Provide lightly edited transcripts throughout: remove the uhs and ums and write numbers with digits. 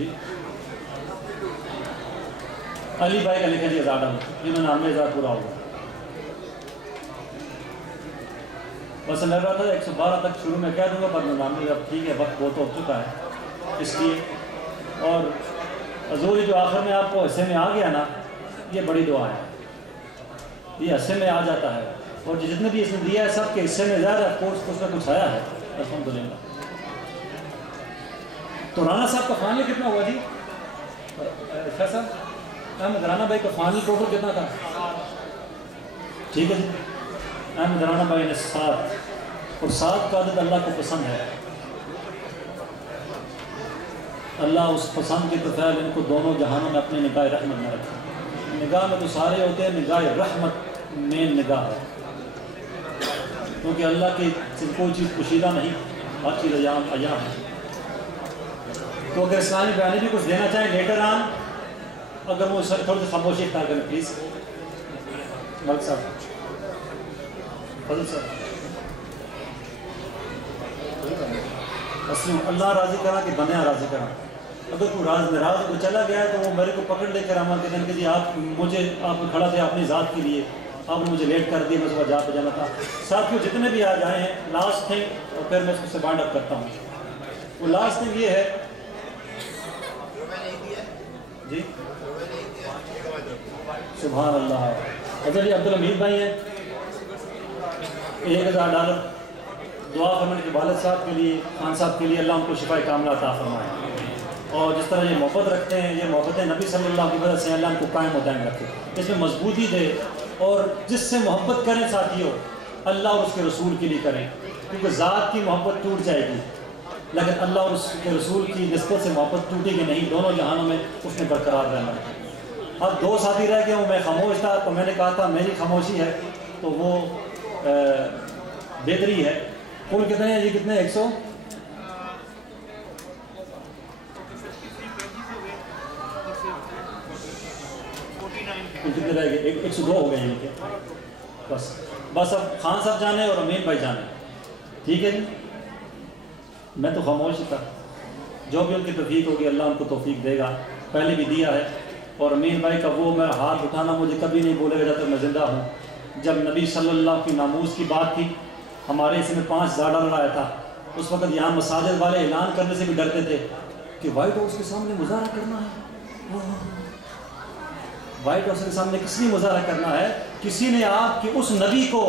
جی علی بھائی کا لکھا جی 1000 ڈالر، جنہوں نے 90,000 پورا ہوگا. بس میں رہا تھا 112 تک شروع میں کہہ دوں گا، پر 99 اب ٹھیک ہے، وقت بہت ہو چکا ہے اس لیے. اور حضور جو آخر میں آپ کو حصے میں آ گیا نا، یہ بڑی دعا ہے، یہ حصے میں آ جاتا ہے. اور جتنے بھی اس نے دیا ہے سب کے حصے میں زیادہ کورس کچھ نہ کچھ آیا ہے الحمدللہ. تو رانا صاحب کا فائنل کتنا ہوا جی؟ صاحب احمد رانا بھائی کا فائنل ٹوٹل کتنا تھا؟ ٹھیک ہے جی، احمد رانا بھائی نے 7، اور 7 کا عدد اللہ کو پسند ہے. اللہ اس پسند کے توفیل ان کو دونوں جہانوں میں اپنی نگاہ رحمت میں رکھے. نگاہ میں تو سارے ہوتے ہیں، نگاہ رحمت میں نگاہ ہے، کیونکہ اللہ کی کوئی چیز پوشیدہ نہیں، ہر چیز عیاں ہے. تو اگر اسلامی بیانی بھی کچھ دینا چاہیں لیٹر آن، اگر وہ سر تھوڑی سی خاموشی اختیار کریں پلیز. ملک صاحب، فضل صاحب، اللہ راضی کرا کہ بنے راضی کرا. اگر کوئی ناراض کو چلا گیا ہے تو وہ میرے کو پکڑ لے کر عمل کریں کہ جی آپ کھڑا تھے اپنی ذات کے لیے، آپ نے مجھے لیٹ کر دیا، میں صبح جا پہ جانا تھا. ساتھیوں جتنے بھی آج آئے ہیں لاسٹ تھنگ، اور پھر میں اس سے بائنڈ اپ کرتا ہوں. وہ لاسٹ تھنگ یہ ہے جی، سبحان اللہ. حضرت جی عبدالحمید بھائی ہیں 1000 ڈالر. دعا فرمانے کے والد صاحب کے لیے، خان صاحب کے لیے، اللہ ان کو شفاء کاملہ عطا فرمائے. اور جس طرح یہ محبت رکھتے ہیں، یہ محبتیں نبی صلی اللہ کی وجہ سے اللہ ان کو قائم و دائم رکھے، اس میں مضبوطی دے. اور جس سے محبت کریں ساتھیوں، اللہ اور اس کے رسول کے لیے کریں، کیونکہ ذات کی محبت ٹوٹ جائے گی لیکن اللہ اور اس کے رسول کی نسبت سے محبت ٹوٹے گی نہیں. دونوں جہانوں میں اس نے برقرار رہنا ہے. اب 2 ساتھی رہ گئے ہوں، میں خاموش تھا تو میں نے کہا تھا میری خاموشی ہے تو وہ بہتری ہے. کل کتنے ہیں یہ؟ کتنے؟ 100 کتنے رہ گئے؟ 102 ہو گئے ہیں کہ بس اب خان صاحب جانے اور امین بھائی جانے. ٹھیک ہے جی، میں تو خاموش تھا. جو بھی ان کی توفیق ہوگی اللہ ان کو توفیق دے گا، پہلے بھی دیا ہے. اور امین بھائی کا وہ میں ہاتھ اٹھانا مجھے کبھی نہیں بولے گا جب تک میں زندہ ہوں. جب نبی صلی اللہ کی ناموس کی بات تھی، ہمارے اس میں 5000 ڈالر آیا تھا. اس وقت یہاں مساجد والے اعلان کرنے سے بھی ڈرتے تھے کہ وائٹ ہاؤس کے سامنے مظاہرہ کرنا ہے. وائٹ ہاؤس کے سامنے کس نے مظاہرہ کرنا ہے؟ کسی نے آپ کے اس نبی کو،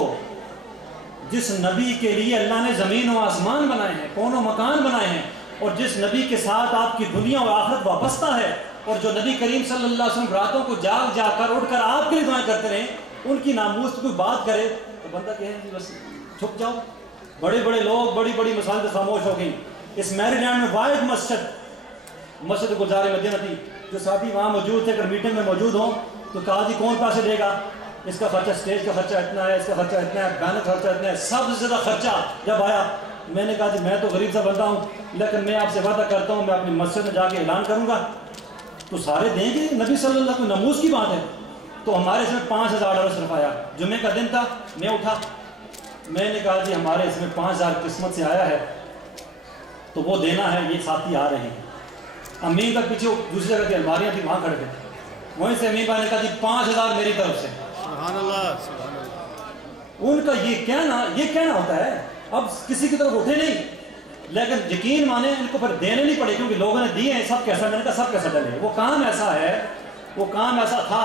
جس نبی کے لیے اللہ نے زمین و آسمان بنائے ہیں، کون و مکان بنائے ہیں، اور جس نبی کے ساتھ آپ کی دنیا و آخرت وابستہ ہے، اور جو نبی کریم صلی اللہ علیہ وسلم راتوں کو جاگ جا کر اٹھ کر آپ کے لیے دعائیں کرتے رہے، ان کی ناموس کوئی بات کرے تو بندہ کہے بس چھپ جاؤ. بڑے بڑے لوگ، بڑی بڑی مساجد خاموش ہو گئی. اس میری لینڈ میں واحد مسجد گلزار مدینہ تھی. جو ساتھی وہاں موجود تھے، اگر میٹنگ میں موجود ہوں تو کہا جی کون پیسے دے گا؟ اس کا خرچہ، اسٹیج کا خرچہ اتنا ہے، اس کا خرچہ اتنا ہے، بینر کا خرچہ اتنا ہے. سب سے زیادہ خرچہ جب آیا میں نے کہا جی میں تو غریب سا بندہ ہوں، لیکن میں آپ سے وعدہ کرتا ہوں میں اپنی مسجد میں جا کے اعلان کروں گا تو سارے دیں گے. نبی صلی اللہ کی ناموس کی بات ہے. تو ہمارے اس میں 5000 ڈالر صرف آیا. جمعے کا دن تھا، میں اٹھا، میں نے کہا جی ہمارے اس میں 5000 قسمت سے آیا ہے تو وہ دینا ہے. یہ ساتھی آ رہے ہیں. امین کا پیچھے دوسری جگہ کی الماریاں تھی، وہاں کھڑے تھے. وہیں سے امین بھائی نے کہا جی 5000 میری طرف سے. سبحان اللہ، سبحان اللہ. ان کا یہ کہنا ہوتا ہے. اب کسی کی طرف اٹھے نہیں، لیکن یقین مانے ان کو پھر دینے نہیں پڑے کیونکہ لوگوں نے دیے ہیں. سب کیسا، میں نے کہا سب کیسا ڈلے. وہ کام ایسا ہے، وہ کام ایسا تھا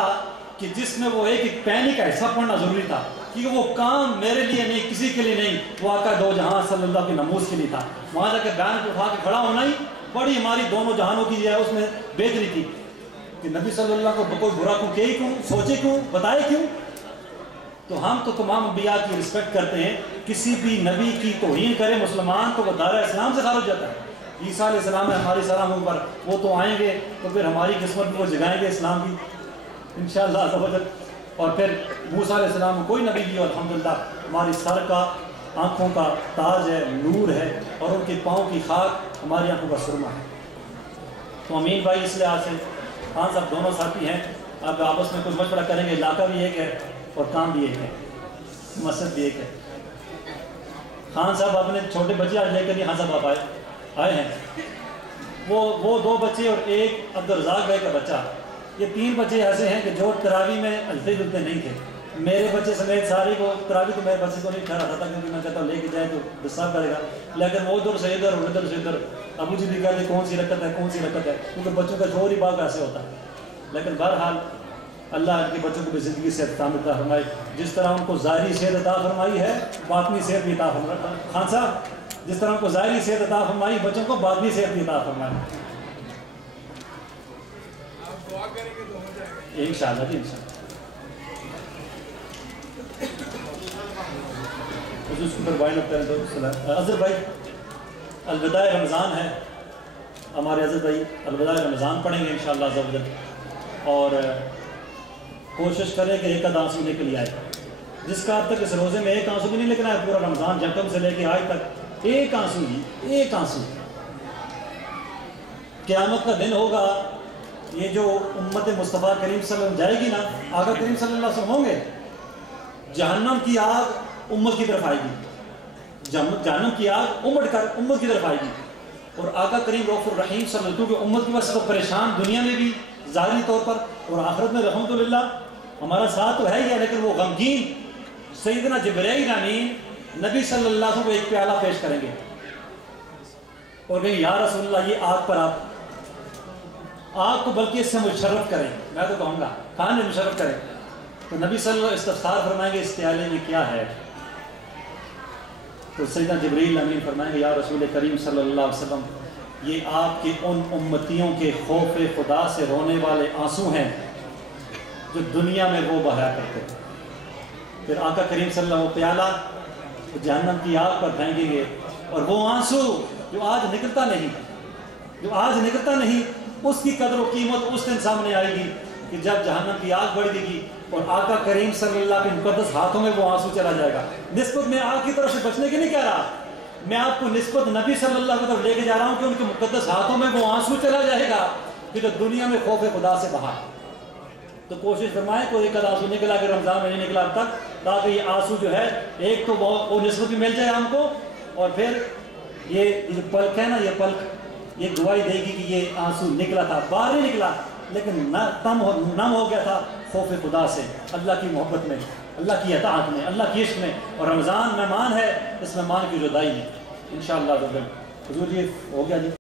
کہ جس میں وہ ایک پینی کا حصہ پڑھنا ضروری تھا، کیونکہ وہ کام میرے لیے نہیں، کسی کے لیے نہیں، وہ آقا دو جہاں صلی اللہ کی ناموس کے لیے تھا. وہاں جا کے بیان کو اٹھا کے کھڑا ہونا ہی بڑی ہماری دونوں جہانوں کی جو ہے اس میں بہتری تھی کہ نبی صلی اللہ کو کوئی برا کیوں سوچے کیوں، بتائے کیوں. تو ہم تو تمام انبیاء کی رسپیکٹ کرتے ہیں. کسی بھی نبی کی توہین کرے مسلمان تو وہ دائرہ اسلام سے خارج جاتا ہے. عیسیٰ علیہ السلام ہے ہماری سلام پر، وہ تو آئیں گے تو پھر ہماری قسمت بھی وہ جگائیں گے اسلام کی انشاءاللہ عز و جل. اور پھر موسیٰ علیہ السلام کوئی نبی بھی الحمدللہ ہماری سر کا، آنکھوں کا تاج ہے، نور ہے، اور ان کے پاؤں کی خاک ہماری آنکھوں کا سرما ہے. تو امین بھائی اس لحاظ سے خان صاحب دونوں ساتھی ہیں. اب آپس میں کچھ مشورہ کریں گے. علاقہ بھی ایک ہے اور کام بھی ایک ہے، مسجد بھی ایک ہے. خان صاحب اپنے چھوٹے بچے آج لے کر نہیں، خان صاحب آپ آئے ہیں. وہ 2 بچے اور ایک عبدالرزاق بھائی کا بچہ، یہ 3 بچے ایسے ہیں کہ جو تراویح میں ہلتے جلتے نہیں تھے. میرے بچے سمیت سارے کو تراویح تو میرے بچے کو نہیں ٹھہراتا تھا، کیونکہ میں کہتا ہوں لے کے جائے تو ڈسٹرب کرے گا. لیکن وہ ادھر سے ادھر اور ادھر سے ادھر ابو جی بھی کہتے کون سی رکعت ہے کون سی رکعت ہے، کیونکہ بچوں کا شور ہی باغ ایسے ہوتا ہے. لیکن بہرحال اللہ ان کے بچوں کو بھی زندگی سے اختتام عطا فرمائے، جس طرح ان کو ظاہری صحت عطا فرمائی ہے باطنی صحت بھی عطا فرمائے. خان صاحب جس طرح ان کو ظاہری صحت عطا فرمائی بچوں کو باطنی صحت بھی عطا فرمائے. انشاءاللہ جی انشاءاللہ. اس پر بائن اپ کریں تو اظہر بھائی الوداع رمضان ہے، ہمارے اظہر بھائی الوداع رمضان پڑھیں گے انشاءاللہ عزوجل، اور کوشش کریں کہ ایک آدھ آنسو نکل آئے. جس کا اب تک اس روزے میں ایک آنسو بھی نہیں نکلا ہے پورا رمضان جکم سے لے کے آج تک، ایک آنسو ہی ایک آنسو. قیامت کا دن ہوگا، یہ جو امت مصطفیٰ کریم صلی اللہ علیہ وسلم جائے گی نا، آقا کریم صلی اللہ علیہ وسلم ہوں گے، جہنم کی آگ امت کی طرف آئے گی، جہنم کی آگ امٹ کر امت کی طرف آئے گی، اور آقا کریم رؤوف الرحیم صلی اللہ علیہ وسلم کی امت کی وجہ سے پریشان دنیا میں بھی ظاہری طور پر اور آخرت میں الحمدللہ ہمارا ساتھ تو ہے ہی ہے، لیکن وہ غمگین سیدنا جبرائیل امین نبی صلی اللہ علیہ وسلم کو ایک پیالہ پیش کریں گے اور کہیں یا رسول اللہ یہ آگ پر آپ کو بلکہ اس سے مشرف کریں. میں تو کہوں گا کہاں مشرف کریں. تو نبی صلی اللہ علیہ وسلم استفسار فرمائیں گے اس پیالے میں کیا ہے، تو سیدنا جبرائیل امین فرمائیں گے یا رسول کریم صلی اللہ علیہ وسلم یہ آپ کے ان امتیوں کے خوف خدا سے رونے والے آنسو ہیں جو دنیا میں وہ بہایا کرتے ہیں. پھر آقا کریم صلی اللہ علیہ وسلم پیالہ جہنم کی آگ پر پھینکیں گے، اور وہ آنسو جو آج نکلتا نہیں اس کی قدر و قیمت اس دن سامنے آئے گی کہ جب جہنم کی آگ بڑھ گی اور آقا کریم صلی اللہ کے مقدس ہاتھوں میں وہ آنسو چلا جائے گا. نسبت میں آگ کی طرف سے بچنے کی نہیں کہہ رہا، میں آپ کو نسبت نبی صلی اللہ کی طرف لے کے جا رہا ہوں کہ ان کے مقدس ہاتھوں میں وہ آنسو چلا جائے گا کہ جو دنیا میں خوف خدا سے بہا. تو کوشش فرمائیں کوئی ایک آنسو نکلا کہ رمضان میں نہیں نکلا اب تک، تاکہ یہ آنسو جو ہے ایک تو وہ نسبت بھی مل جائے ہم کو، اور پھر یہ جو پلک ہے نا، یہ پلک یہ گواہی دے گی کہ یہ آنسو نکلا تھا، باہر نہیں نکلا لیکن نم ہو گیا تھا خوف خدا سے، اللہ کی محبت میں، اللہ کی اطاعت میں، اللہ کی عشق میں. اور رمضان مہمان ہے، اس مہمان کی جدائی میں انشاءاللہ. حضور جی ہو گیا جی.